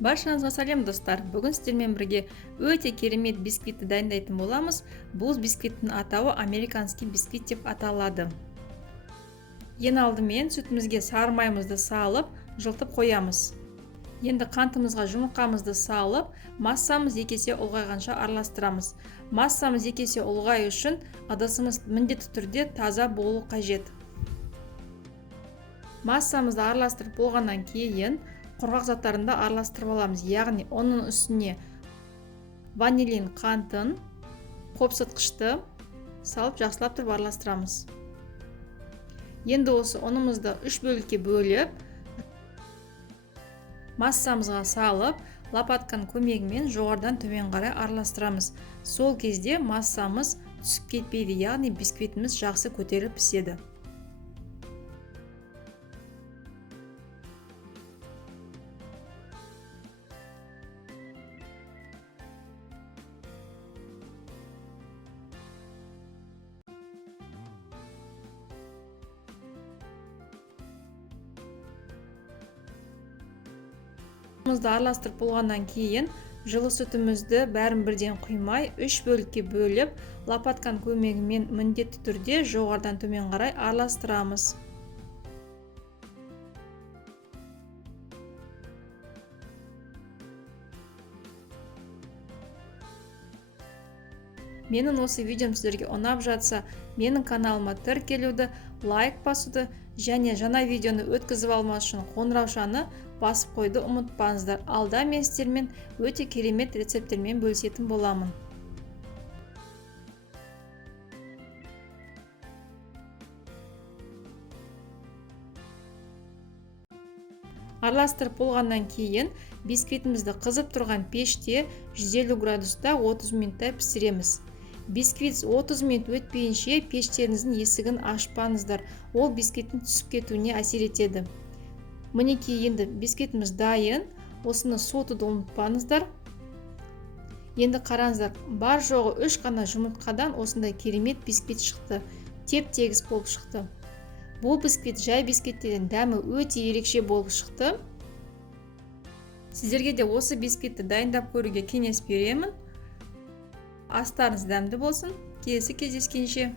Баршаңызға сәлем достар. Бүгін сіздермен бірге өте керемет бисквитті дайындайтын боламыз. Бұл бисквиттің атауы американский бисквит деп аталады. Ең алдымен сүтімізге сары майымызды салып, жылытып қоямыз. Енді қантымызға жұмыртқамызды салып, массамыз 2 есе ұлғайғанша араластырамыз. Массамыз 2 есе ұлғаю үшін ыдысымыз міндетті түрде таза болу қажет. Массамызды араластырып болғаннан кейін құрғақ заттарында араластырып аламыз. Яғни оның үстіне ванилин қантын, қопсытқышты салып жақсылап тұрып араластырамыз. Енді осы ұнымызды 3 бөлікке бөліп, массамызға салып, лопатканың көмегімен жоғарыдан төмен қарай араластырамыз. Сол кезде массамыз түсіп кетпейді, яғни бисквитіміз жақсы көтеріліп піседі. Араластырып болғаннан кейін жылы сүтімізді бәрін бірден құймай 3 бөлікке бөліп, лопатканың көмегімен міндетті түрде жоғарыдан төмен қарай араластырамыз. Менің осы видеом сіздерге ұнап жатса, менің каналыма тіркелуді, лайк басуды және жаңа видеоны өткізіп алмас үшін қоңыраушаны басып қойды ұмытпаңыздар. Алда мен сіздермен өте керемет рецепттермен бөлісетін боламын. Араластырып болғаннан кейін бисквитімізді қызып тұрған пеште 150 градуста 30 минуттай пісіреміз. Бисквит 30 минут өтпейінше пештеріңіздің есігін ашпаңыздар. Ол бисквиттің түсіп кетуіне әсер етеді. Мінекей енді бисквитіміз дайын. Осыны суытуды ұмытпаңыздар. Енді қараңыздар, бар жоғы 3 қана жұмыртқадан осындай керемет бисквит шықты. Теп-тегіс болып шықты. Бұл бисквит жай бисквиттерден дәмі өте ерекше болып шықты. Сіздерге де осы бисквитті дайындап көруге кеңес беремін. Астарыңыз дәмді болсын. Келесі кездескенше.